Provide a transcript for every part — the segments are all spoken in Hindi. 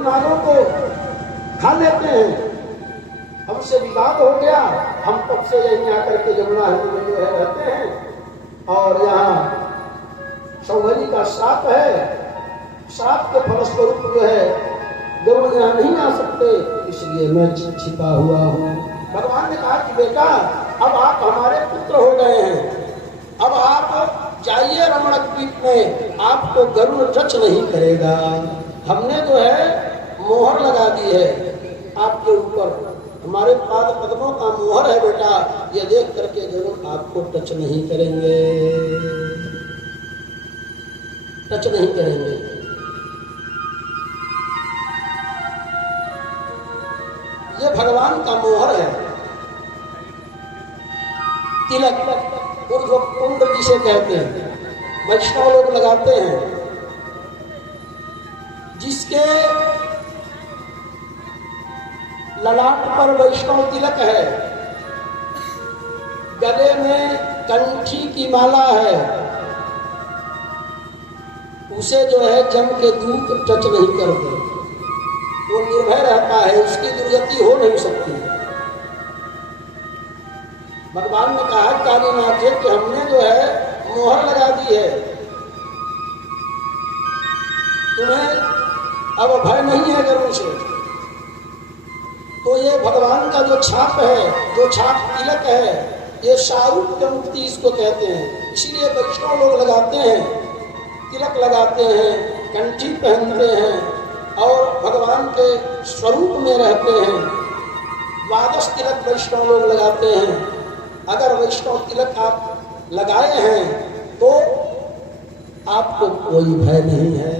नागों को खा लेते हैं। हमसे विवाद हो गया, हम तब से यहीं आकर के जमुना नदी में जो है रहते हैं। और यहाँ सौभरी का श्राप है, श्राप के फलस्वरूप जो है गरुड़ यहाँ नहीं आ सकते, इसलिए मैं छिपा हुआ हूँ। भगवान ने कहा कि बेटा अब आप हमारे पुत्र हो गए हैं, अब आप जाइए रमणक द्वीप में, आपको गरुड़ टच नहीं करेगा। हमने जो है मोहर लगा दी है आपके ऊपर, हमारे पाद कदमों का मोहर है बेटा, ये देख करके गरुड़ आपको टच नहीं करेंगे, टच नहीं करेंगे। ये भगवान का मोहर है, तिलक ऊर्ध्वपुंड जिसे कहते हैं, वैष्णव लोग लगाते हैं। जिसके ललाट पर वैष्णव तिलक है, गले में कंठी की माला है, उसे जो है जम के दूत टच नहीं करते, वो निर्भय रहता है, उसकी दुर्गति हो नहीं सकती। भगवान ने कहा कालीनाथ जी कि हमने जो है मोहर लगा दी है, तुम्हें अब भय नहीं है गरुड़ से। तो ये भगवान का जो छाप है, जो छाप तिलक है, ये शारूप्य मुक्ति इसको कहते हैं। इसीलिए वैष्णव लोग लगाते हैं, तिलक लगाते हैं, कंठी पहनते हैं और भगवान के स्वरूप में रहते हैं। द्वादश तिलक वैष्णव लोग लगाते हैं। अगर वैष्णव तिलक आप लगाए हैं तो आपको कोई भय नहीं है।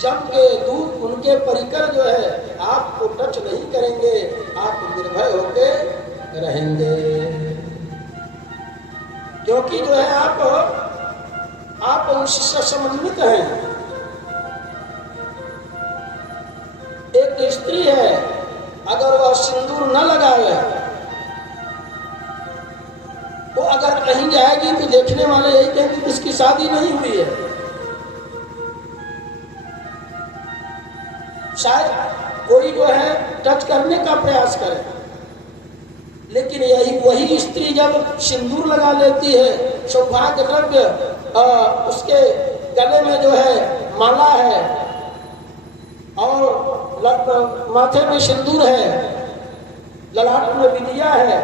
जम के दूत उनके परिकर जो है आपको टच नहीं करेंगे, आप निर्भय होकर रहेंगे, क्योंकि जो है आप उनसे समन्वित हैं। एक स्त्री है, अगर वह सिंदूर न लगाए तो अगर कहीं जाएगी तो देखने वाले यही कहेंगे कि इसकी शादी नहीं हुई है। शायद कोई जो है टच करने का प्रयास करे, लेकिन यही वही स्त्री जब सिंदूर लगा लेती है, सौभाग्य द्रव्य उसके गले में जो है माला है और माथे में सिंदूर है, ललाट में बिंदिया है,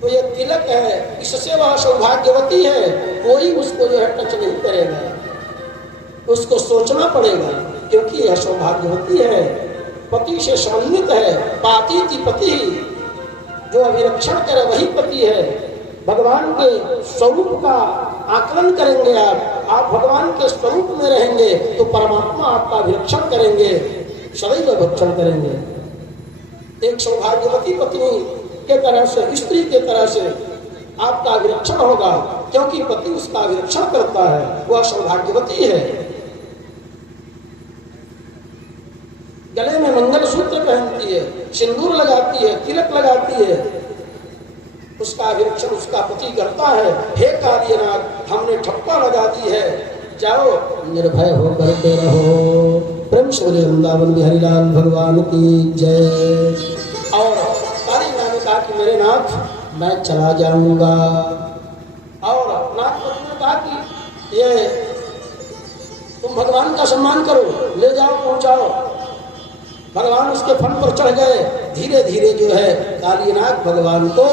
तो ये तिलक है, इससे वह सौभाग्यवती है। कोई उसको जो है टच नहीं करेगा, उसको सोचना पड़ेगा, क्योंकि यह सौभाग्यवती है, पति से समन्वित है। पातीति पति, जो अभिरक्षण करे वही पति है। भगवान के स्वरूप का आकलन करेंगे आप भगवान के स्वरूप में रहेंगे तो परमात्मा आपका अभिरक्षण करेंगे, सदैव भक्षण करेंगे। एक सौभाग्यवती पत्नी के तरह से, स्त्री के तरह से आपका अभिरक्षण होगा, क्योंकि पति उसका अभिरक्षण करता है, वह सौभाग्यवती है। गले में मंगलसूत्र पहनती है, सिंदूर लगाती है, तिलक लगाती है, उसका अभिरक्षण उसका पति करता है। हे कालीनाथ, हमने ठप्पा लगा दी है, जाओ निर्भय हो करते रहो। प्रेम से वृंदावन बिहारी लाल भगवान की जय। और कालीनाथ ने कहा कि मेरे नाथ मैं चला जाऊंगा, और नाथ ने कहा कि ये तुम भगवान का सम्मान करो, ले जाओ पहुंचाओ। भगवान उसके फन पर चढ़ गए। धीरे धीरे जो है कालीनाथ भगवान को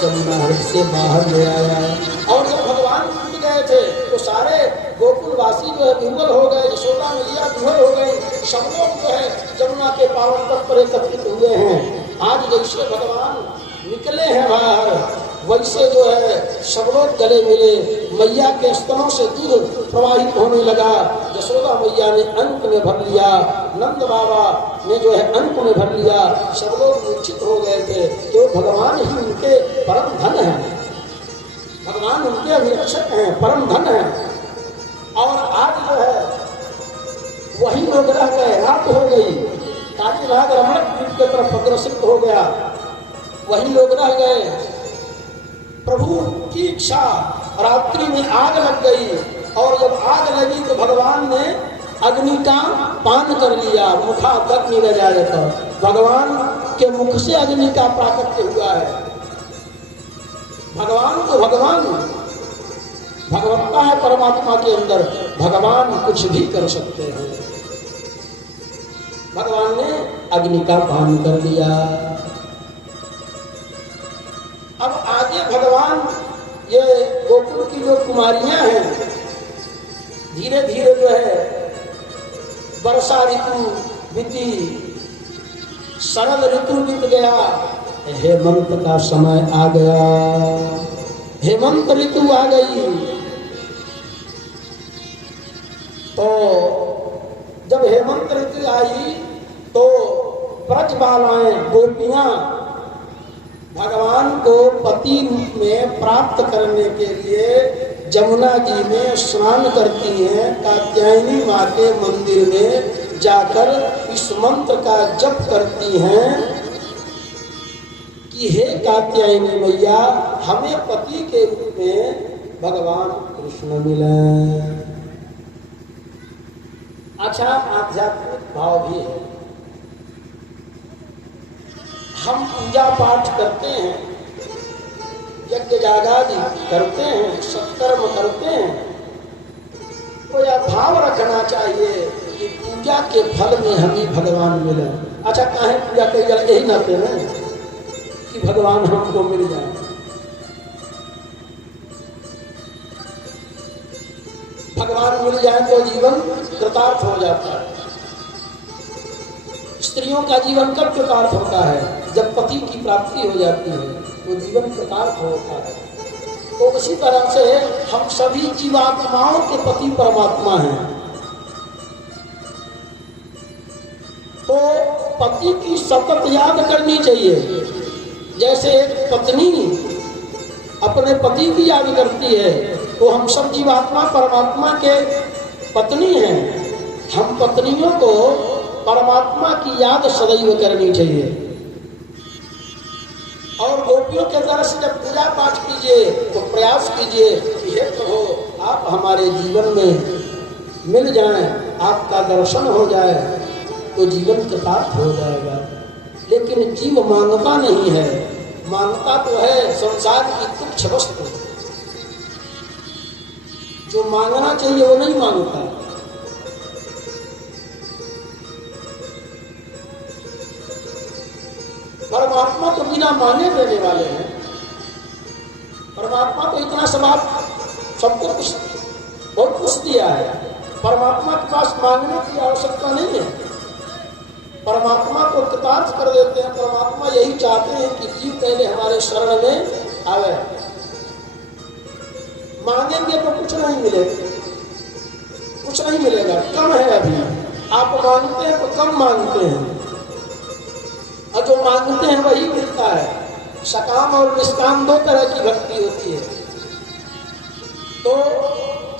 जमुना नदी से बाहर ले आया, और जब भगवान टूट गए थे तो सारे गोकुलवासी जो है विह्वल हो गए, यशोदा मैया विह्वल हो गई, सब लोग जो है जमुना के पावन तट पर एकत्रित हुए हैं। आज जैसे भगवान निकले हैं बाहर, वैसे जो है सब लोग गले मिले, मैया के स्तनों से दूध प्रवाहित होने लगा। यशोदा मैया ने अंक में भर लिया, नंद बाबा ने जो है अंक में भर लिया। सब लोग मूर्छित हो गए थे कि भगवान ही उनके परम धन है, भगवान उनके अभिरक्षक हैं, परम धन है। और आज जो है वही लोग रह गए, रात हो गई, कालीनाथ रमणक द्वीप की तरफ अग्रसित हो गया, वही लोग रह गए। प्रभु की इच्छा, रात्रि में आग लग गई, और जब आग लगी तो भगवान ने अग्नि का पान कर लिया, मुखादग्नि न जायत। भगवान के मुख से अग्नि का प्राकट्य हुआ है। भगवान तो भगवान, भगवत्ता है परमात्मा के अंदर, भगवान कुछ भी कर सकते हैं। भगवान ने अग्नि का पान कर लिया। अब आगे भगवान ये गोकुल की जो कुमारियां हैं, धीरे धीरे जो है वर्षा ऋतु बीती, शरद ऋतु बीत गया, हेमंत का समय आ गया, हेमंत ऋतु आ गई। तो जब हेमंत ऋतु आई तो ब्रजबालाएं, गोपियां भगवान को पति रूप में प्राप्त करने के लिए जमुना जी में स्नान करती हैं। कात्यायनी माँ के मंदिर में जाकर इस मंत्र का जप करती हैं कि हे कात्यायनी मैया, हमें पति के रूप में भगवान कृष्ण मिले। अच्छा, आध्यात्मिक भाव भी है। हम पूजा पाठ करते हैं, यज्ञ यागादि करते हैं, सत्कर्म करते हैं, तो यह भाव रखना चाहिए कि पूजा के फल में हमें भगवान मिले। अच्छा, काहे पूजा कई जगह यही नाते हैं कि भगवान हमको मिल जाए। भगवान मिल जाए तो जीवन कृतार्थ हो जाता है। स्त्रियों का जीवन कब कृतार्थ होता है? जब पति की प्राप्ति हो जाती है तो जीवन कृतार्थ होता है। तो उसी तरह से हम सभी जीवात्माओं के पति परमात्मा हैं। तो पति की सतत याद करनी चाहिए। जैसे एक पत्नी अपने पति की याद करती है, तो हम सब जीवात्मा परमात्मा के पत्नी हैं। हम पत्नियों को परमात्मा की याद सदैव करनी चाहिए। और गोपियों के तरह से जब पूजा पाठ कीजिए तो प्रयास कीजिए कि हे प्रभु, आप हमारे जीवन में मिल जाएं, आपका दर्शन हो जाए तो जीवन कृतार्थ हो जाएगा। लेकिन जीव मांगता नहीं है, मांगता तो है संसार की तुच्छ वस्तु। जो मांगना चाहिए वो नहीं मांगता। परमात्मा तो बिना मांगे देने वाले हैं। परमात्मा तो इतना सबको कुछ बहुत कुछ दिया है। परमात्मा के पास मांगने की आवश्यकता नहीं है। परमात्मा को कृतार्थ कर देते हैं। परमात्मा यही चाहते हैं कि जीव पहले हमारे शरण में आवे। मांगेंगे तो कुछ नहीं मिलेगा, कुछ नहीं मिलेगा, कम है। अभी आप मांगते हैं तो कम मांगते हैं, और जो मांगते हैं वही मिलता है। सकाम और निष्काम दो तरह की भक्ति होती है। तो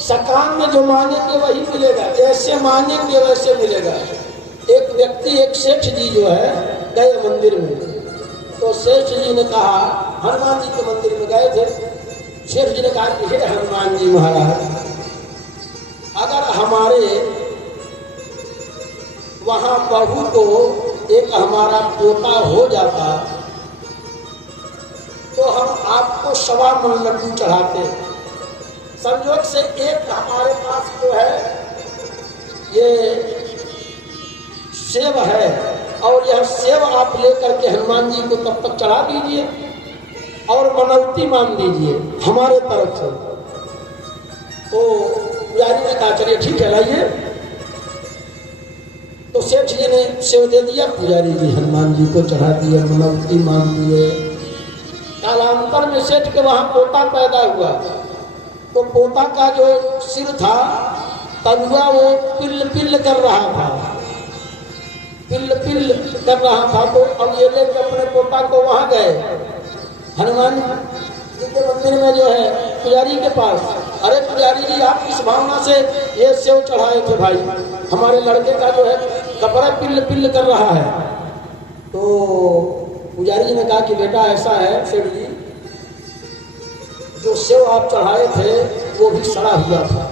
सकाम में जो मांगेंगे वही मिलेगा, जैसे मांगेंगे वैसे मिलेगा। एक व्यक्ति, एक सेठ जी जो है, गए मंदिर में, तो सेठ जी ने कहा, हनुमान जी के मंदिर में गए थे। सेठ जी ने कहा कि हे हनुमान जी महाराज, अगर हमारे वहां बहू को एक हमारा पोता हो जाता तो हम आपको 1.25 मन लड्डू चढ़ाते। संयोग से एक हमारे पास जो है ये सेव है, और यह सेव आप लेकर के हनुमान जी को तब तक चढ़ा दीजिए और मनौती मान दीजिए हमारे तरफ से। तो पुजारी ने कहा चलिए ठीक है, लाइए। तो सेठ जी ने सेव दे दिया, पुजारी जी हनुमान जी को चढ़ा दिया, मनौती मान दिए। कालांतर में सेठ के वहां पोता पैदा हुआ, तो पोता का जो सिर था तनुआ वो पिल पिल कर रहा था, पिल पिल कर रहा था। तो अब ये लेके अपने पोता को वहां गए हनुमान जी के मंदिर में जो है पुजारी के पास। अरे पुजारी जी, आप किस भावना से ये सेव चढ़ाए थे भाई? हमारे लड़के का जो है कपड़ा पिल पिल कर रहा है। तो पुजारी जी ने कहा कि बेटा ऐसा है सेठ जी, जो सेव आप चढ़ाए थे वो भी सड़ा हुआ था,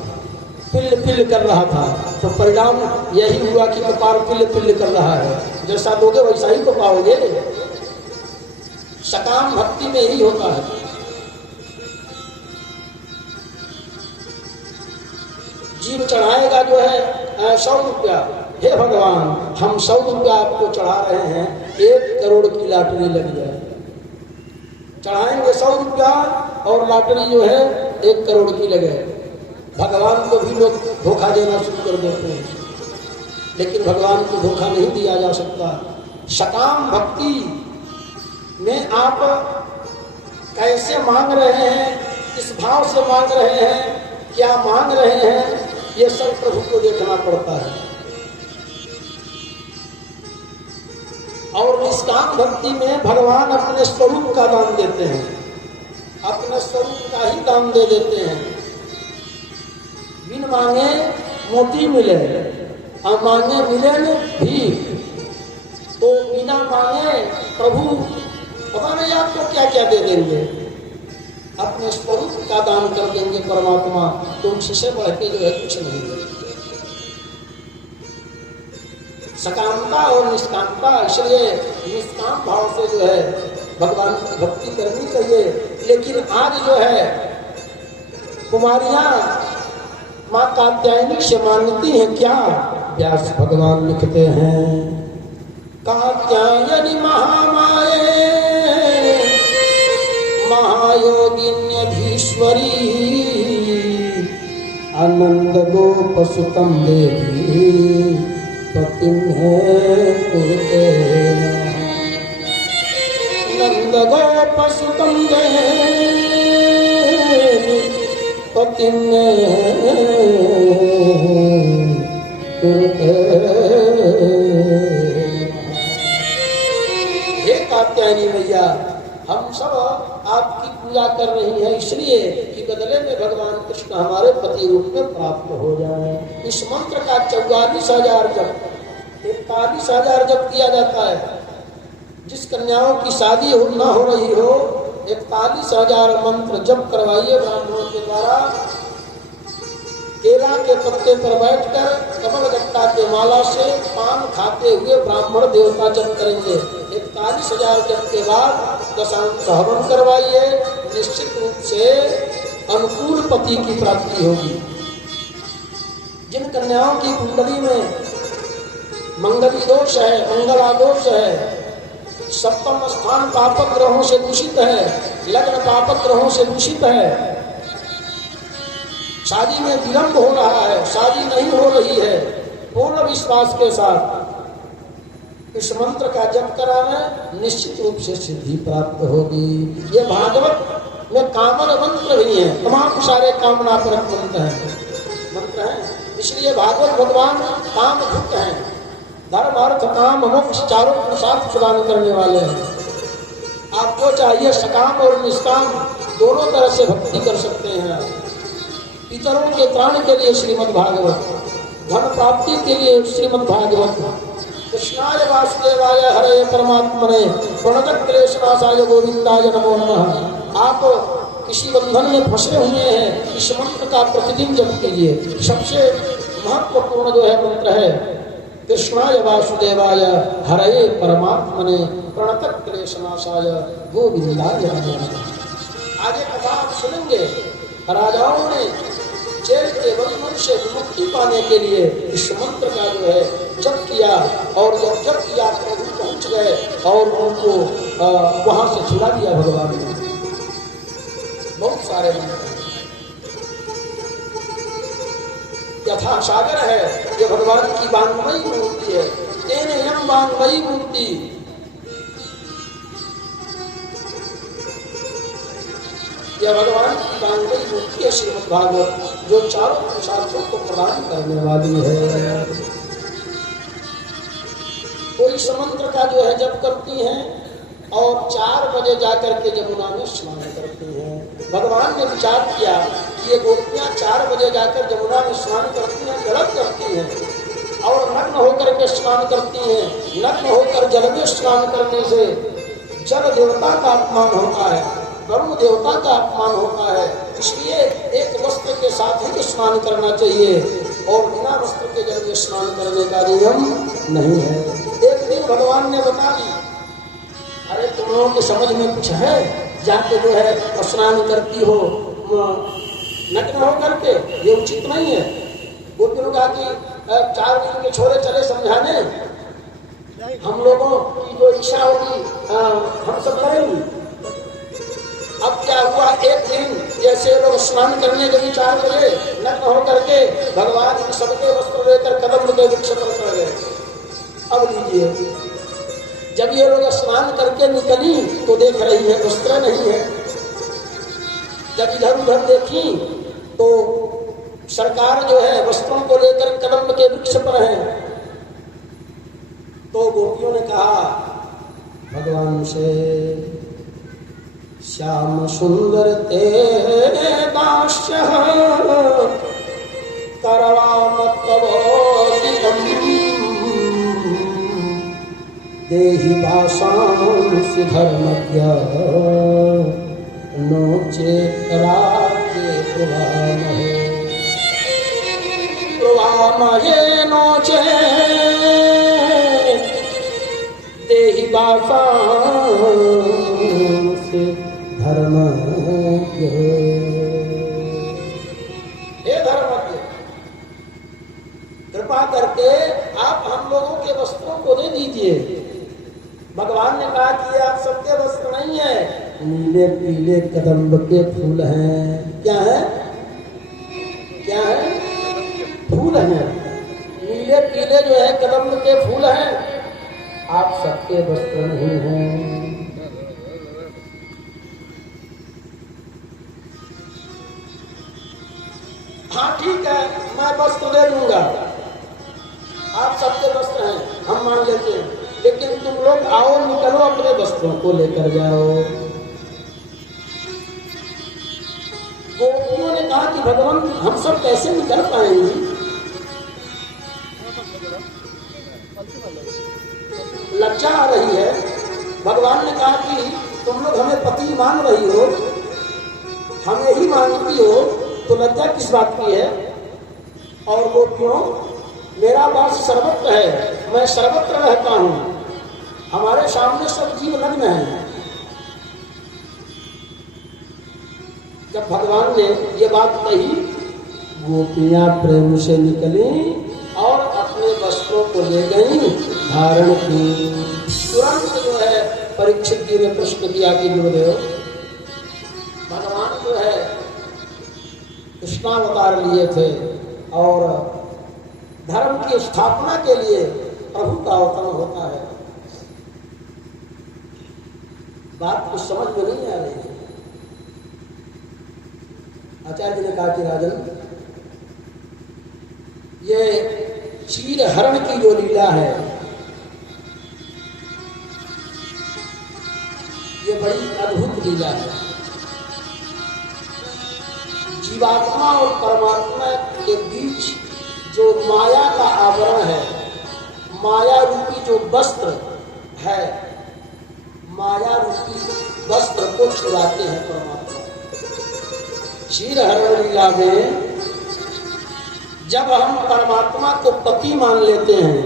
पिल्ल पिल्ल कर रहा था, तो परिणाम यही हुआ कि कपाल पिल्ल पिल्ल कर रहा है। जैसा लोगे वैसा ही तो पाओगे। सकाम भक्ति में यही होता है। जीव चढ़ाएगा जो है 100 रुपया, हे भगवान हम 100 रुपया आपको चढ़ा रहे हैं, 1 करोड़ की लॉटरी लग जाए। चढ़ाएंगे 100 रुपया और लॉटरी जो है 1 करोड़ की लगे। भगवान को भी लोग धोखा देना शुरू कर देते हैं, लेकिन भगवान को धोखा नहीं दिया जा सकता। सकाम भक्ति में आप कैसे मांग रहे हैं, किस भाव से मांग रहे हैं, क्या मांग रहे हैं, ये सब प्रभु को देखना पड़ता है। और निष्काम भक्ति में भगवान अपने स्वरूप का दान देते हैं, अपने स्वरूप का ही दान दे देते हैं। बिन मांगे मोती मिले, और मांगे मिले भी, तो बिना मांगे प्रभु पता नहीं आपको क्या क्या दे देंगे। अपने स्वरूप का दान कर देंगे परमात्मा, तो उससे बढ़ के जो है कुछ नहीं है। सकामता और निष्कामता, इसलिए निष्काम भाव से जो है भगवान की भक्ति करनी चाहिए। लेकिन आज जो है कुमारियां माँ कात्यायनी से मांगती हैं क्या? व्यास भगवान लिखते हैं, कात्यायनी महामाये महायोगिन्यधीश्वरी आनंद गोप सुतम देवी पतिम है कुरुते। नंद गोप सुतम देवी पतिम कुरुते। हे कात्यायनी मैया, हम सब आपकी पूजा कर रही है इसलिए कि बदले में भगवान कृष्ण हमारे पति रूप में प्राप्त हो जाए। इस मंत्र का 44,000 जप, 41,000 जप किया जाता है। जिस कन्याओं की शादी न हो रही हो, 41,000 मंत्र जप करवाइए ब्राह्मणों के द्वारा। केला के पत्ते पर बैठकर कमल गट्टा के माला से पान खाते हुए ब्राह्मण देवता जप करेंगे। 41,000 जप के बाद दशांश हवन करवाइए, निश्चित रूप से अनुकूल पति की प्राप्ति होगी। जिन कन्याओं की कुंडली में मंगली दोष है, मंगला दोष है, सप्तम स्थान पापक ग्रहों से दूषित है, लग्न पापक ग्रहों से दूषित है, शादी में विलंब हो रहा है, शादी नहीं हो रही है, पूर्ण विश्वास के साथ इस मंत्र का जप कराना निश्चित रूप से सिद्धि प्राप्त होगी। ये भागवत में कामन मंत्र भी है, तमाम सारे कामना परक मंत्र हैं। इसलिए भागवत भगवान काम भुक्त हैं, धर्म अर्थ काम मोक्ष चारों पुरुषार्थ प्रदान करने वाले हैं। आपको चाहिए सकाम और निष्काम दोनों तरह से भक्ति कर सकते हैं। पितरों के त्राण के लिए श्रीमद् भागवत, धन प्राप्ति के लिए श्रीमद् भागवत, कृष्णाय वासुदेवाय हरे परमात्मने प्रणत क्लेशनाशाय गोविंदाय नमो नमः। आप किसी बंधन में फंसे हुए हैं, इस मंत्र का प्रतिदिन जप कीजिए। सबसे महत्वपूर्ण जो है मंत्र है कृष्णाय वासुदेवाय हरे परमात्मने प्रणत क्लेशनाशाय गोविंदाय नमो नमः। आगे कथा आप सुनेंगे, राजाओं ने जेल के बंधन से मुक्ति पाने के लिए इस मंत्र का जो है जप किया, और जब जप किया प्रभु पहुंच गए और उनको वहां से छुड़ा दिया भगवान ने। बहुत सारे मंत्र यथा सागर है, ये भगवान की वांगमयी मूर्ति है। तेने यम वांगमयी मूर्ति, यह भगवान की वांगमयी मूर्ति है श्रीमद् भागवत, जो चारों पुरुषार्थों को प्रदान करने वाली है। तो इस मंत्र का जो है जप करती हैं और 4 बजे जाकर के यमुना में स्नान करती हैं। भगवान ने विचार किया कि ये गोपियां 4 बजे जाकर यमुना में स्नान करती हैं, गलत करती हैं, और नग्न होकर के स्नान करती हैं। नग्न होकर जल में स्नान करने से जल देवता का अपमान होता है, वरुण देवता का अपमान होता है। इसलिए एक वस्त्र के साथ ही स्नान करना चाहिए और बिना वस्त्र के जल में स्नान करने का नियम नहीं है। एक दिन भगवान ने बता दी, अरे तुम लोगों के समझ में कुछ है, जाके जो है स्नान करती हो नग्न हो करके, ये उचित नहीं है। गोपियों ने कहा कि 4 दिन के छोरे चले समझाने, हम लोगों की जो इच्छा होगी हम सब करेंगे। अब क्या हुआ, एक दिन जैसे लोग स्नान करने गए 4 बजे नग्न हो करके, भगवान सबके वस्त्र लेकर कदम के वृक्ष पर चढ़ गए। अब लीजिए, जब ये लोग स्नान करके निकली तो देख रही है वस्त्र नहीं है। जब इधर उधर देखी तो सरकार जो है वस्त्रों को लेकर कदम के वृक्ष पर है। तो गोपियों ने कहा भगवान से, श्याम सुंदर ते दास्य करवाम तवोदितम् देहि भाषांसि धर्मज्ञ नो चेत् राज्ये ब्रुवामहे नो चेत् देहि भाषांसि धर्मज्ञ। हे धर्मज्ञ, कृपा करके आप हम लोगों के वस्त्रों को दे दीजिए। भगवान ने कहा कि आप सबके वस्त्र नहीं है, नीले पीले कदम्ब के फूल हैं। क्या है? क्या है? फूल हैं, नीले पीले जो है कदम्ब के फूल हैं, आप सबके वस्त्र नहीं हैं। हाँ ठीक है, मैं वस्त्र दे दूंगा, आप सबके वस्त्र हैं, हम मान लेते हैं, लेकिन तुम लोग आओ, निकलो, अपने वस्त्रों को लेकर जाओ। गोपियों ने कहा कि भगवान हम सब कैसे निकल पाएंगे? लज्जा आ रही है। भगवान ने कहा कि तुम लोग हमें पति मान रही हो, हमें ही मानती हो, तो लज्जा किस बात की है? और गोपियों, मेरा वास सर्वत्र है, मैं सर्वत्र रहता हूं, हमारे सामने सब जीव नग्न हैं। जब भगवान ने ये बात कही, गोपियां प्रेम से निकली और अपने वस्त्रों को ले गई, धारण की। तुरंत जो है परीक्षित जी ने प्रश्न किया कि गुरुदेव, भगवान जो है कृष्णावतार लिए थे और धर्म की स्थापना के लिए प्रभु का अवतरण होता है, बात कुछ समझ में नहीं आ रही है। आचार्य जी ने कहा कि राजन, ये क्षीर हरण की जो लीला है, ये बड़ी अद्भुत लीला है। जीवात्मा और परमात्मा के बीच जो माया का आवरण है, माया रूपी जो वस्त्र है, माया रूपी वस्त्र को छुड़ाते हैं परमात्मा। क्षीर हरण लीला में जब हम परमात्मा को पति मान लेते हैं,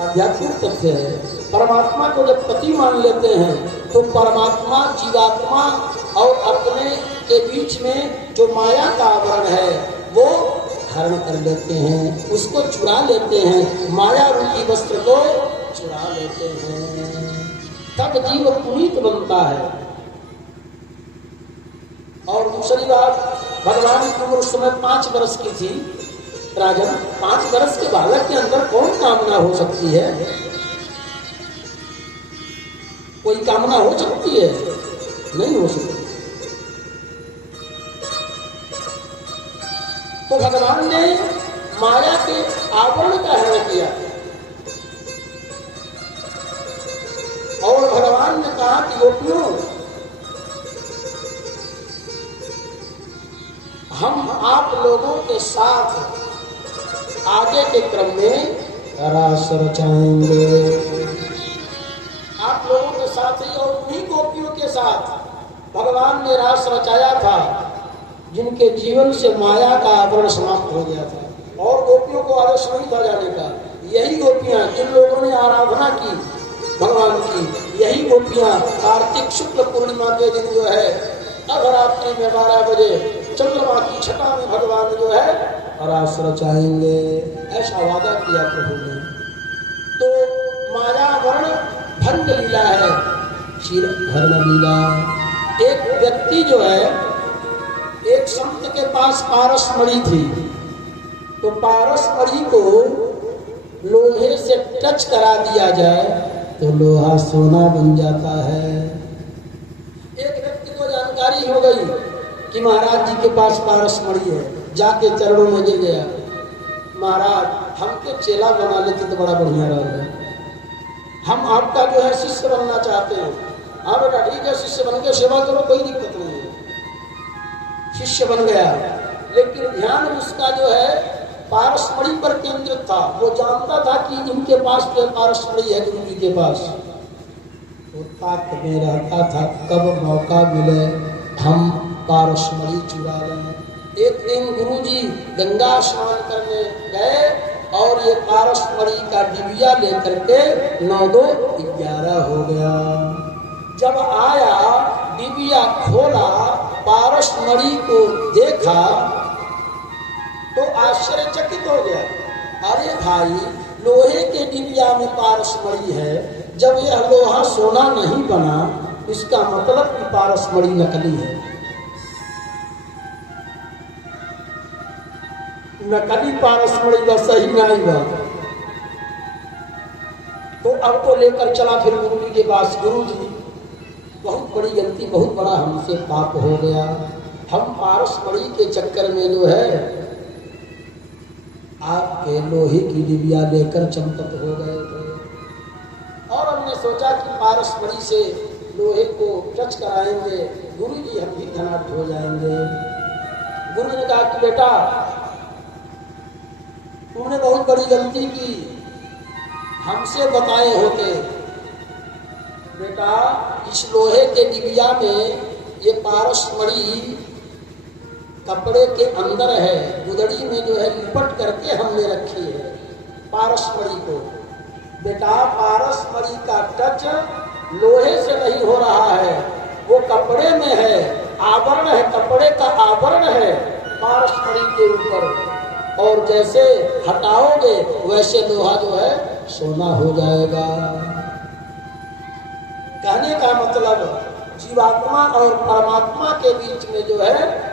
आध्यात्मिक तथ्य है, परमात्मा को जब पति मान लेते हैं तो परमात्मा जीवात्मा और अपने के बीच में जो माया का आवरण है वो हरण कर लेते हैं, उसको चुरा लेते हैं, माया रूपी वस्त्र को चुरा लेते हैं, तब जीव पुनीत बनता है। और दूसरी बात, भगवान की उम्र उस समय 5 वर्ष की थी। राजन, 5 वर्ष के बालक के अंदर कौन कामना हो सकती है? कोई कामना हो सकती है? नहीं हो सकती। तो भगवान ने माया के आवरण का हरण किया और भगवान ने कहा कि गोपियों, हम आप लोगों के साथ आगे के क्रम में रास रचाएंगे। आप लोगों के साथ ही और उन्हीं गोपियों के साथ भगवान ने रास रचाया था जिनके जीवन से माया का आवरण समाप्त हो गया था और गोपियों को आदेश नहीं था जाने का। यही गोपियां जिन लोगों ने आराधना की भगवान की, यही गोपियां कार्तिक शुक्ल पूर्णिमा के दिन जो है अर्धरात्रि में 12 बजे चंद्रमा की छटा में भगवान जो है रास रचाएंगे, ऐसा वादा किया प्रभु ने। तो मायावरण भंग लीला है, क्षीर धर्म लीला। एक व्यक्ति जो है, एक संत के पास पारस मणि थी, तो पारस मणि को लोहे से टच करा दिया जाए तो लोहा सोना बन जाता है। एक व्यक्ति को जानकारी हो गई कि महाराज जी के पास पारस मणि है, जाके चरणों में गिर गया, महाराज हमके चेला बना लेते तो बड़ा बढ़िया रहेगा, हम आपका जो है शिष्य बनना चाहते हैं। हाँ बेटा ठीक है, शिष्य बन के सेवा करो, कोई दिक्कत नहीं है। शिष्य बन गया, लेकिन ध्यान उसका जो है पारसमणि पर केंद्रित था। वो जानता था कि इनके पास जो पारसमणि है गुरु जी के पास, वो ताक में रहता था कब मौका मिले हम पारसमणि चुरा लें। एक दिन गुरु जी गंगा स्नान करने गए और ये पारसमणि का डिबिया लेकर के 9-2-11 हो गया। जब आया डिबिया खोला, पारसमणि को देखा तो आश्चर्यचकित हो गया। अरे भाई, लोहे के डिबिया में पारसमणि है, जब यह लोहा सोना नहीं बना, इसका मतलब कि पारसमणि नकली है। नकली पारसमणि का सही नहीं बा। तो अब तो लेकर चला फिर गुरु जी के पास। गुरु जी, बहुत बड़ी गलती, बहुत बड़ा हमसे पाप हो गया, हम पारसमणि के चक्कर में जो है आपके लोहे की डिबिया लेकर चंपत हो गए थे और हमने सोचा कि पारसमणि से लोहे को टच कराएंगे, गुरु जी हम भी धनाढ़ हो जाएंगे। गुरु ने कहा कि बेटा तुमने बहुत बड़ी गलती की, हमसे बताए होते। बेटा इस लोहे के डिबिया में ये पारसमणि कपड़े के अंदर है, गुदड़ी में जो है लिपट करके हमने रखी है पारसमणि को। बेटा पारसमणि का टच लोहे से नहीं हो रहा है, वो कपड़े में है, आवरण है, कपड़े का आवरण है पारसमणि के ऊपर, और जैसे हटाओगे वैसे लोहा जो है सोना हो जाएगा। कहने का मतलब जीवात्मा और परमात्मा के बीच में जो है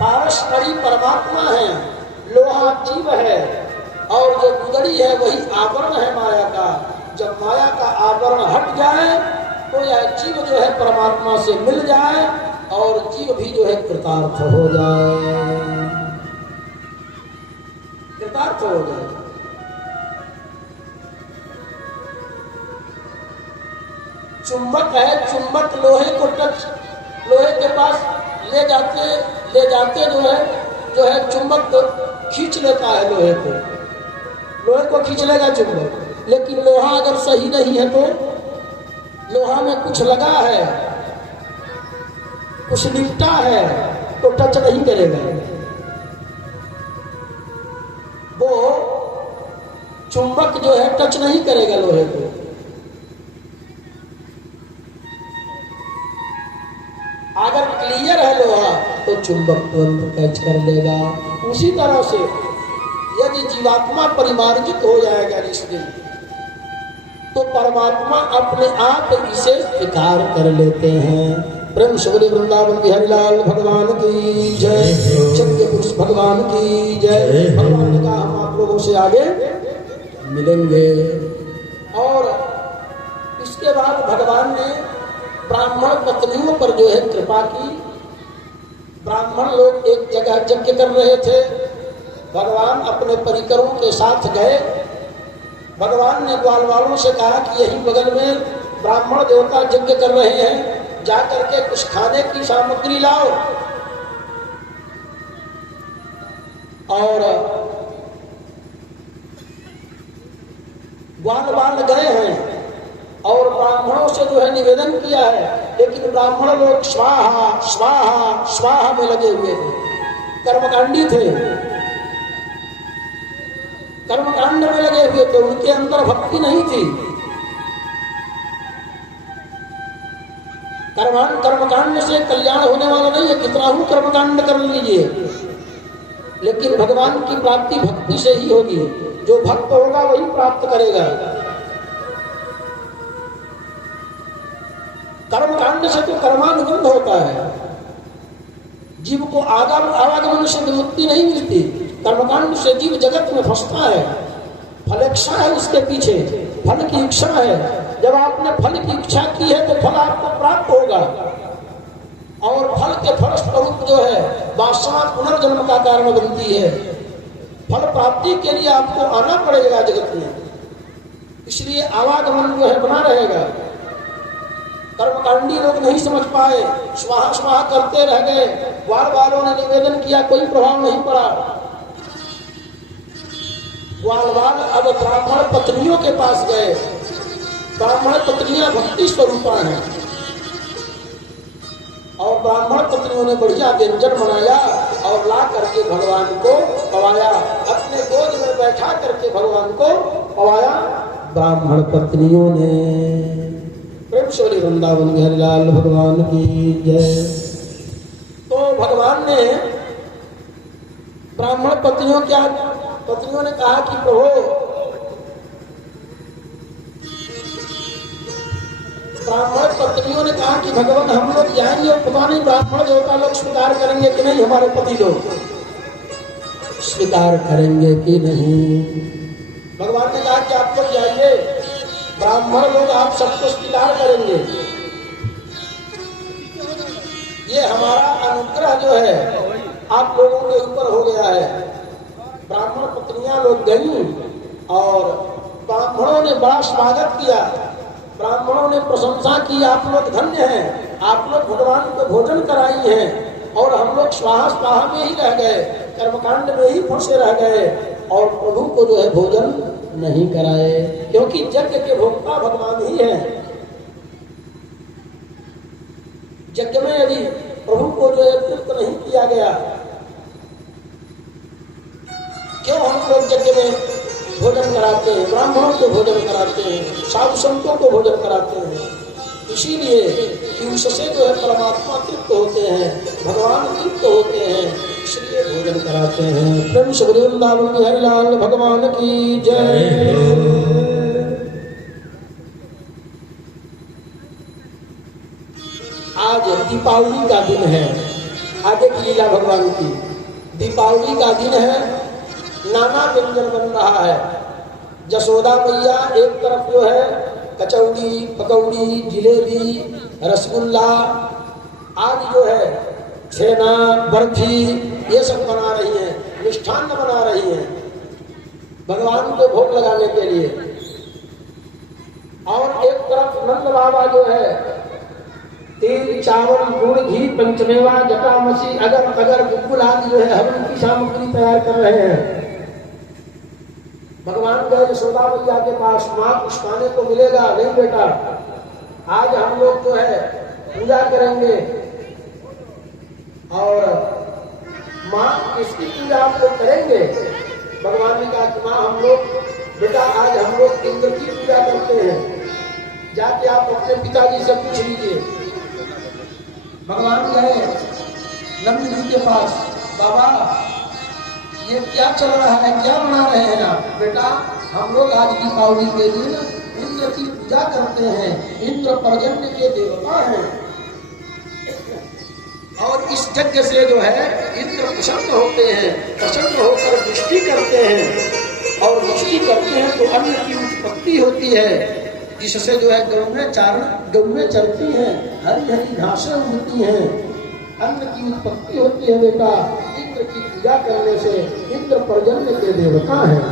पारसमणि परमात्मा है, लोहा जीव है, और जो गुदड़ी है वही आवरण है माया का। जब माया का आवरण हट जाए तो यह जीव जो है परमात्मा से मिल जाए और जीव भी जो है कृतार्थ हो जाए, कृतार्थ हो जाए। चुंबक है, चुंबक लोहे को टच, लोहे के पास ले जाते जो है चुंबक तो खींच लेता है लोहे को खींच लेगा चुंबक। लेकिन लोहा अगर सही नहीं है तो लोहा में कुछ लगा है, कुछ लिपटा है तो टच नहीं करेगा। वो चुंबक जो है टच नहीं करेगा लोहे को। अगर क्लियर है लोहा तो चुंबक तुरंत कैच कर लेगा। उसी तरह से यदि जीवात्मा परिमार्जित हो जाएगा इस दिन, तो परमात्मा अपने आप इसे स्वीकार कर लेते हैं। प्रेम शबरी वृंदावन बिहारी लाल भगवान की जय, सत्य पुरुष भगवान की जय। भगवान ने कहा हम आप लोगों से आगे मिलेंगे। और इसके बाद भगवान ने ब्राह्मण पत्नियों पर जो है कृपा की। ब्राह्मण लोग एक जगह यज्ञ कर रहे थे, भगवान अपने परिकरों के साथ गए। भगवान ने ग्वाल वालों से कहा कि यही बगल में ब्राह्मण देवता यज्ञ कर रहे हैं, जा करके कुछ खाने की सामग्री लाओ। और ग्वाल वाल गए हैं और ब्राह्मणों से जो है निवेदन किया है, लेकिन ब्राह्मण लोग स्वाहा स्वाहा स्वाहा में लगे हुए थे, कर्मकांडी थे, कर्मकांड में लगे हुए थे, उनके अंदर भक्ति नहीं थी। कर्मकांड से कल्याण होने वाला नहीं है, कितना हूं कर्मकांड कर लीजिए, लेकिन भगवान की प्राप्ति भक्ति से ही होगी। जो भक्त होगा वही प्राप्त करेगा। कर्मकांड से तो कर्मानुबंध होता है, जीव को आवागमन से मुक्ति नहीं मिलती। कर्मकांड से जीव जगत में फंसता है, फलेच्छा है उसके पीछे, फल की इच्छा है। जब आपने फल की इच्छा की है तो फल आपको प्राप्त होगा, और फल के फल स्वरूप जो है वासना पुनर्जन्म का कारण बनती है। फल प्राप्ति के लिए आपको आना पड़ेगा जगत में, इसलिए आवागमन जो है बना रहेगा। कर्मकांडी लोग नहीं समझ पाए, स्वाहा स्वाहा करते रह गए। ग्वाल वालों ने निवेदन किया, कोई प्रभाव नहीं पड़ा। ग्वाल वाल अब ब्राह्मण पत्नियों के पास गए। ब्राह्मण पत्नियां भक्ति स्वरूपा हैं, और ब्राह्मण पत्नियों ने बढ़िया व्यंजन बनाया और ला करके भगवान को पवाया, अपने गोद में बैठा करके भगवान को पवाया ब्राह्मण पत्नियों ने। प्रेम से वृंदावन बिहारी लाल भगवान की जय। तो भगवान ने ब्राह्मण पत्नियों ने कहा कि प्रभु, ब्राह्मण पत्नियों ने कहा कि भगवान हम लोग जाएंगे और पता नहीं ब्राह्मण देवता लोग स्वीकार करेंगे कि नहीं, हमारे पति लोग स्वीकार करेंगे कि नहीं। भगवान ने कहा कि आप लोग जाइए, ब्राह्मण लोग आप सबको स्वीकार करेंगे। ये हमारा अनुग्रह जो है आप लोगों के ऊपर हो गया है। ब्राह्मण पत्नियां लोग गईं और ब्राह्मणों ने बड़ा स्वागत किया, ब्राह्मणों ने प्रशंसा की, आप लोग धन्य हैं, आप लोग भगवान को भोजन कराई हैं, और हम लोग स्वाहा स्वाहा में ही रह गए, कर्मकांड में ही फंसे रह गए, और प्रभु को जो है भोजन नहीं कराए, क्योंकि यज्ञ के भोक्ता भगवान ही हैं। यज्ञ में यदि प्रभु को जो है तृप्त नहीं किया गया, क्यों हम लोग यज्ञ में भोजन कराते हैं, ब्राह्मणों को भोजन कराते हैं, साधु संतों को भोजन कराते हैं, इसीलिए कि उससे जो है परमात्मा तृप्त होते हैं, भगवान तृप्त होते हैं, इसलिए भोजन कराते हैं। प्रेम से वृंदावन बिहारी लाल भगवान की जय। आज दीपावली का दिन है, आगे की लीला भगवान की। दीपावली का दिन है, नाना व्यंजन बन रहा है। यशोदा मैया एक तरफ जो है कचौड़ी, पकौड़ी, जिलेबी, रसगुल्ला आदि जो है छेना, बर्फी, ये सब बना रही हैं, मिष्ठान्न बना रही हैं भगवान को भोग लगाने के लिए। और एक तरफ नंद बाबा जो है तेल, चावल, गुड़, घी, पंचमेवा, जटामसी, अगर गुग्गुल आदि जो है हवन की सामग्री तैयार कर रहे हैं। भगवान गए यशोदा मैया के पास, माँ कुछ खाने को मिलेगा? नहीं बेटा, आज हम लोग जो है पूजा करेंगे। और माँ किसकी पूजा आप लोग करेंगे? भगवान ने कहा कि माँ हम लोग, बेटा आज हम लोग इंद्र की पूजा करते हैं, जाके आप अपने पिताजी से पूछ लीजिए। भगवान गए नंद जी के पास, बाबा ये क्या चल रहा है, क्या बना रहे हैं आप? बेटा हम लोग आज दीपावली के दिन इंद्र की पूजा करते हैं, इंद्र पर्जन्य के देवता हैं, और इस यज्ञ से जो है इंद्र प्रसन्न होते हैं, प्रसन्न होकर वृष्टि करते हैं, और वृष्टि करते हैं तो अन्न की उत्पत्ति होती है, जिससे जो है गौएं चरती हैं, हरी हरी घासें उगती हैं, अन्न की उत्पत्ति होती है। बेटा इंद्र की पूजा करने से इंद्र पर्जन्य के देवता हैं।